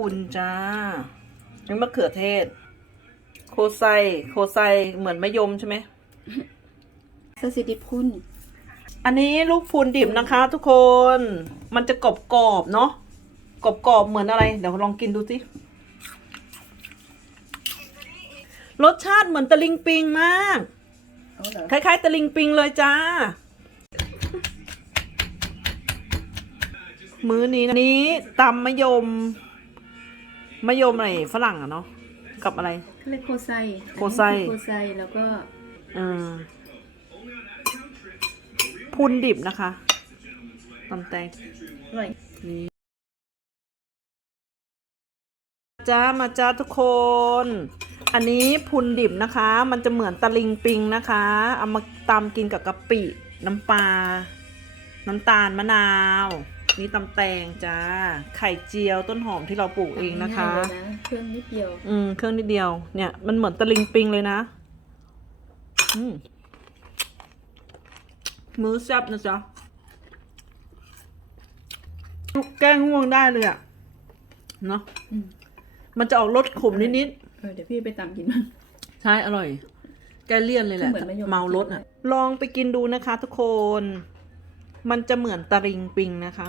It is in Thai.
พุนจ้านี่มะเขือเทศ โคไซ โคไซเหมือนมะยมใช่ไหมสสิติพุนอันนี้ลูกพูนดิบนะคะ ทุกคน มันจะกรอบกรอบๆเนาะ กรอบกรอบๆเหมือนอะไร เดี๋ยวลองกินดูสิ รสชาติเหมือนตะลิงปิงมากเอาเหรอคล้ายๆตะลิงปิงเลยจ้า มื้อนี้นะนี้ตำมะยม มะยมอะไรฝรั่งอะเนาะกับอะไร เขาเรียกโคไซโคไซอันนี้คือโคไซแล้วก็เออพุนดิบนะคะตำแตง อร่อยนี่จ้ามาจ้าทุกคน อันนี้พุนดิบนะคะ มันจะเหมือนตะลิงปิงนะคะ เอามาตำกินกับกะปิ น้ำปลา น้ำตาลมะนาว นี่ตำแตงจ้า ไข่เจียวต้นหอมที่เราปลูกเองนะคะ ง่ายๆเลยนะเครื่องนิดเดียว อืม เครื่องนิดเดียว เนี่ย มันเหมือนตะลิงปิงเลยนะ อืม มื้อแซ่บนะจ๊ะแก้ง่วงได้เลยอะเนาะอืม มันจะออกรสขมนิดเออเดี๋ยวพี่ไปตามกินบ้าง ๆ ใช่ อร่อย แก้เลี่ยนเลยแหละ เหมือนมะยม เมารสอะลองไปกินดูนะคะทุกคน มันจะเหมือนตะริงปิงนะคะ